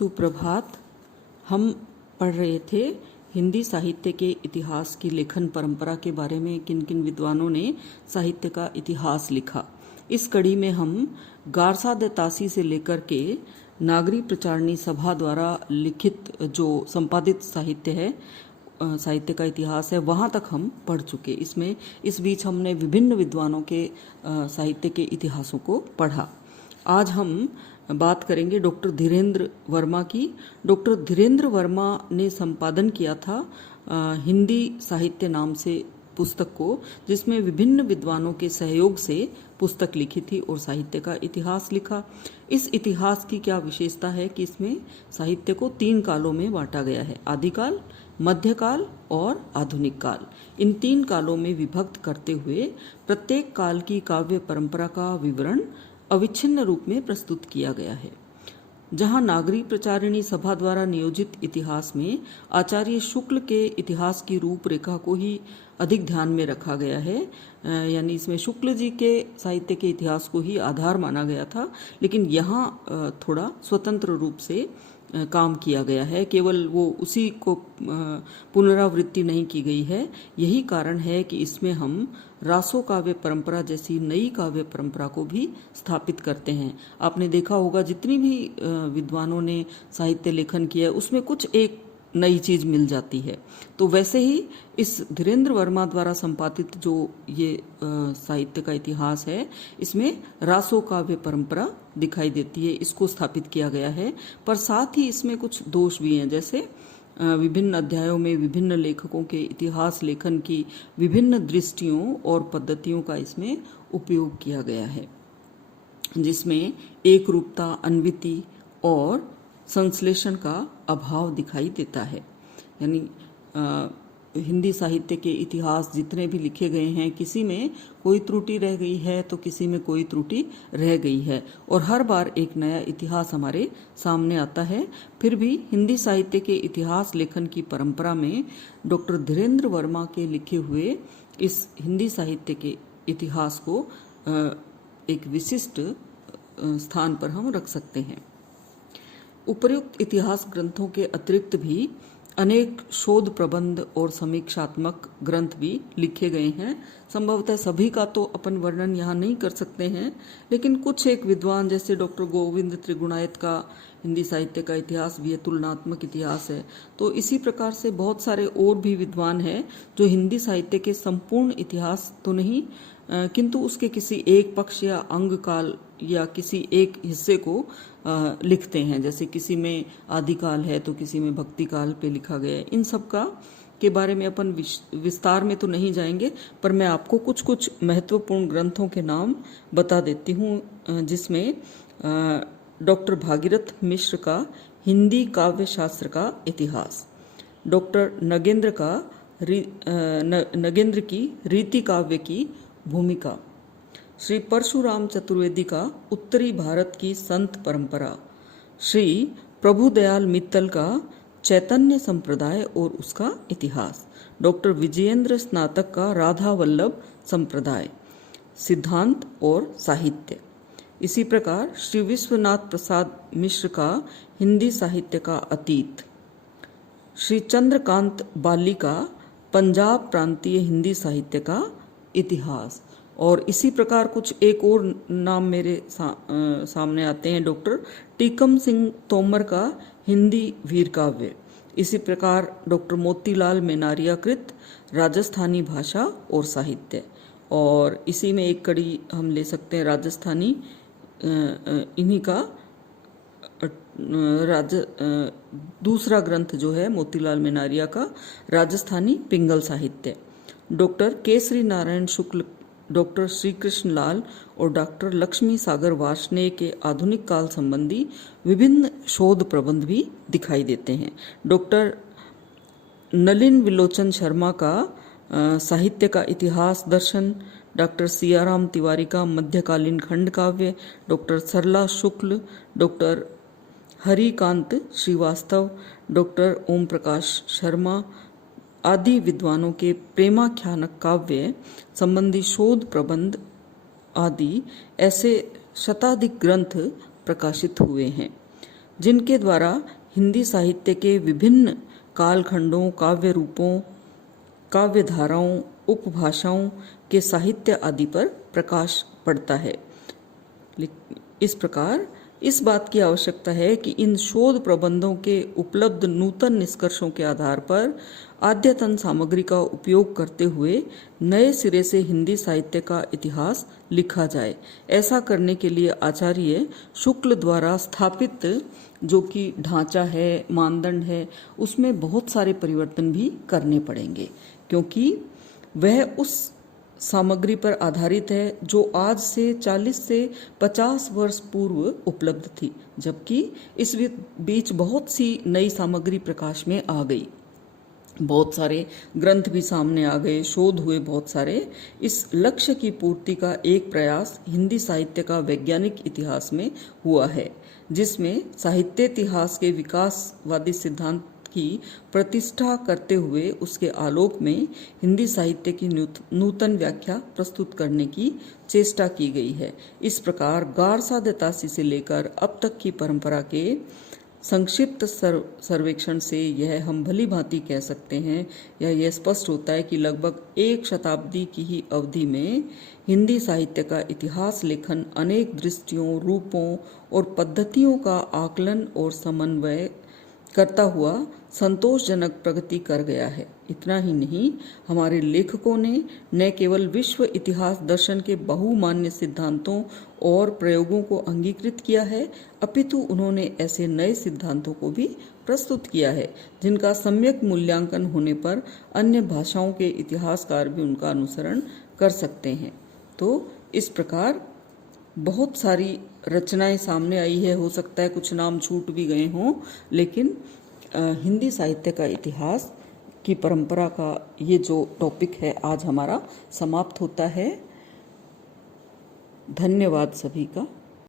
सुप्रभात। हम पढ़ रहे थे हिंदी साहित्य के इतिहास की लेखन परंपरा के बारे में, किन किन विद्वानों ने साहित्य का इतिहास लिखा। इस कड़ी में हम गारसा द तासी से लेकर के नागरी प्रचारणी सभा द्वारा लिखित जो संपादित साहित्य है, साहित्य का इतिहास है, वहाँ तक हम पढ़ चुके। इस बीच हमने विभिन्न विद्वानों के साहित्य के इतिहासों को पढ़ा। आज हम बात करेंगे डॉक्टर धीरेन्द्र वर्मा की। डॉक्टर धीरेन्द्र वर्मा ने संपादन किया था हिंदी साहित्य नाम से पुस्तक को, जिसमें विभिन्न विद्वानों के सहयोग से पुस्तक लिखी थी और साहित्य का इतिहास लिखा। इस इतिहास की क्या विशेषता है कि इसमें साहित्य को 3 कालों में बांटा गया है, आदिकाल, मध्यकाल और आधुनिक काल। इन 3 कालों में विभक्त करते हुए प्रत्येक काल की काव्य परंपरा का विवरण अविच्छिन्न रूप में प्रस्तुत किया गया है। जहां नागरी प्रचारिणी सभा द्वारा नियोजित इतिहास में आचार्य शुक्ल के इतिहास की रूपरेखा को ही अधिक ध्यान में रखा गया है, यानी इसमें शुक्ल जी के साहित्य के इतिहास को ही आधार माना गया था, लेकिन यहाँ थोड़ा स्वतंत्र रूप से काम किया गया है, केवल वो उसी को पुनरावृत्ति नहीं की गई है। यही कारण है कि इसमें हम रासो काव्य परंपरा जैसी नई काव्य परंपरा को भी स्थापित करते हैं। आपने देखा होगा जितनी भी विद्वानों ने साहित्य लेखन किया है उसमें कुछ एक नई चीज मिल जाती है। तो वैसे ही इस धीरेन्द्र वर्मा द्वारा संपादित जो ये साहित्य का इतिहास है, इसमें रासो काव्य परंपरा दिखाई देती है, इसको स्थापित किया गया है। पर साथ ही इसमें कुछ दोष भी हैं, जैसे विभिन्न अध्यायों में विभिन्न लेखकों के इतिहास लेखन की विभिन्न दृष्टियों और पद्धतियों का इसमें उपयोग किया गया है, जिसमें एक रूपता, अन्विति और संश्लेषण का अभाव दिखाई देता है। यानी हिंदी साहित्य के इतिहास जितने भी लिखे गए हैं, किसी में कोई त्रुटि रह गई है तो किसी में कोई त्रुटि रह गई है, और हर बार एक नया इतिहास हमारे सामने आता है। फिर भी हिंदी साहित्य के इतिहास लेखन की परंपरा में डॉक्टर धीरेन्द्र वर्मा के लिखे हुए इस हिंदी साहित्य के इतिहास को एक विशिष्ट स्थान पर हम रख सकते हैं। उपर्युक्त इतिहास ग्रंथों के अतिरिक्त भी अनेक शोध प्रबंध और समीक्षात्मक ग्रंथ भी लिखे गए हैं। संभवतः सभी का तो अपन वर्णन यहाँ नहीं कर सकते हैं, लेकिन कुछ एक विद्वान जैसे डॉक्टर गोविंद त्रिगुणायत का हिंदी साहित्य का इतिहास भी है, तुलनात्मक इतिहास है। तो इसी प्रकार से बहुत सारे और भी विद्वान हैं जो हिंदी साहित्य के संपूर्ण इतिहास तो नहीं, किंतु उसके किसी एक पक्ष या अंग काल या किसी एक हिस्से को लिखते हैं। जैसे किसी में आदिकाल है तो किसी में भक्ति काल पे लिखा गया है। इन सब का के बारे में अपन विस्तार में तो नहीं जाएंगे, पर मैं आपको कुछ कुछ महत्वपूर्ण ग्रंथों के नाम बता देती हूँ, जिसमें डॉक्टर भागीरथ मिश्र का हिंदी काव्य शास्त्र का इतिहास, डॉक्टर नगेंद्र की रीति काव्य की भूमिका, श्री परशुराम चतुर्वेदी का उत्तरी भारत की संत परंपरा, श्री प्रभुदयाल मित्तल का चैतन्य संप्रदाय और उसका इतिहास, डॉक्टर विजयेंद्र स्नातक का राधा वल्लभ संप्रदाय, सिद्धांत और साहित्य। इसी प्रकार श्री विश्वनाथ प्रसाद मिश्र का हिंदी साहित्य का अतीत, श्री चंद्रकांत बाली का पंजाब प्रांतीय हिंदी साहित्य का इतिहास, और इसी प्रकार कुछ एक और नाम मेरे सामने आते हैं, डॉक्टर टीकम सिंह तोमर का हिंदी वीर काव्य। इसी प्रकार डॉक्टर मोतीलाल मेनारिया कृत राजस्थानी भाषा और साहित्य, और इसी में एक कड़ी हम ले सकते हैं राजस्थानी, इन्हीं का दूसरा ग्रंथ जो है मोतीलाल मेनारिया का राजस्थानी पिंगल साहित्य, डॉक्टर केसरी नारायण शुक्ल, डॉक्टर श्री कृष्ण लाल और डॉक्टर लक्ष्मी सागर वार्ष्णेय के आधुनिक काल संबंधी विभिन्न शोध प्रबंध भी दिखाई देते हैं। डॉक्टर नलिन विलोचन शर्मा का साहित्य का इतिहास दर्शन, डॉक्टर सियाराम तिवारी का मध्यकालीन खंड काव्य, डॉक्टर सरला शुक्ल, डॉक्टर हरिकांत श्रीवास्तव, डॉक्टर ओम प्रकाश शर्मा आदि विद्वानों के प्रेमाख्यानक काव्य संबंधी शोध प्रबंध आदि ऐसे शताधिक ग्रंथ प्रकाशित हुए हैं। जिनके द्वारा हिंदी साहित्य के विभिन्न कालखंडों, काव्य रूपों, काव्य धाराओं, उपभाषाओं के साहित्य आदि पर प्रकाश पड़ता है। इस प्रकार इस बात की आवश्यकता है कि इन शोध प्रबंधों के उपलब्ध नूतन निष्कर्षों के आधार पर अद्यतन सामग्री का उपयोग करते हुए नए सिरे से हिंदी साहित्य का इतिहास लिखा जाए। ऐसा करने के लिए आचार्य शुक्ल द्वारा स्थापित जो कि ढांचा है, मानदंड है, उसमें बहुत सारे परिवर्तन भी करने पड़ेंगे, क्योंकि वह उस सामग्री पर आधारित है जो आज से 40 से 50 वर्ष पूर्व उपलब्ध थी, जबकि इस बीच बहुत सी नई सामग्री प्रकाश में आ गई। बहुत सारे ग्रंथ भी सामने आ गए, शोध हुए बहुत सारे। इस लक्ष्य की पूर्ति का एक प्रयास हिंदी साहित्य का वैज्ञानिक इतिहास में हुआ है, जिसमें साहित्य इतिहास के विकासवादी सिद्धांत की प्रतिष्ठा करते हुए उसके आलोक में हिंदी साहित्य की नूतन व्याख्या प्रस्तुत करने की चेष्टा की गई है। इस प्रकार गारसा दत्तासी से लेकर अब तक की परंपरा के संक्षिप्त सर्वेक्षण से यह हम भली भांति कह सकते हैं, यह स्पष्ट होता है कि लगभग एक शताब्दी की ही अवधि में हिंदी साहित्य का इतिहास लेखन अनेक दृष्टियों, रूपों और पद्धतियों का आकलन और समन्वय करता हुआ संतोषजनक प्रगति कर गया है। इतना ही नहीं, हमारे लेखकों ने न केवल विश्व इतिहास दर्शन के बहुमान्य सिद्धांतों और प्रयोगों को अंगीकृत किया है, अपितु उन्होंने ऐसे नए सिद्धांतों को भी प्रस्तुत किया है जिनका सम्यक मूल्यांकन होने पर अन्य भाषाओं के इतिहासकार भी उनका अनुसरण कर सकते हैं। तो इस प्रकार बहुत सारी रचनाएं सामने आई है। हो सकता है कुछ नाम छूट भी गए हों, लेकिन हिंदी साहित्य का इतिहास की परंपरा का ये जो टॉपिक है आज हमारा समाप्त होता है। धन्यवाद सभी का।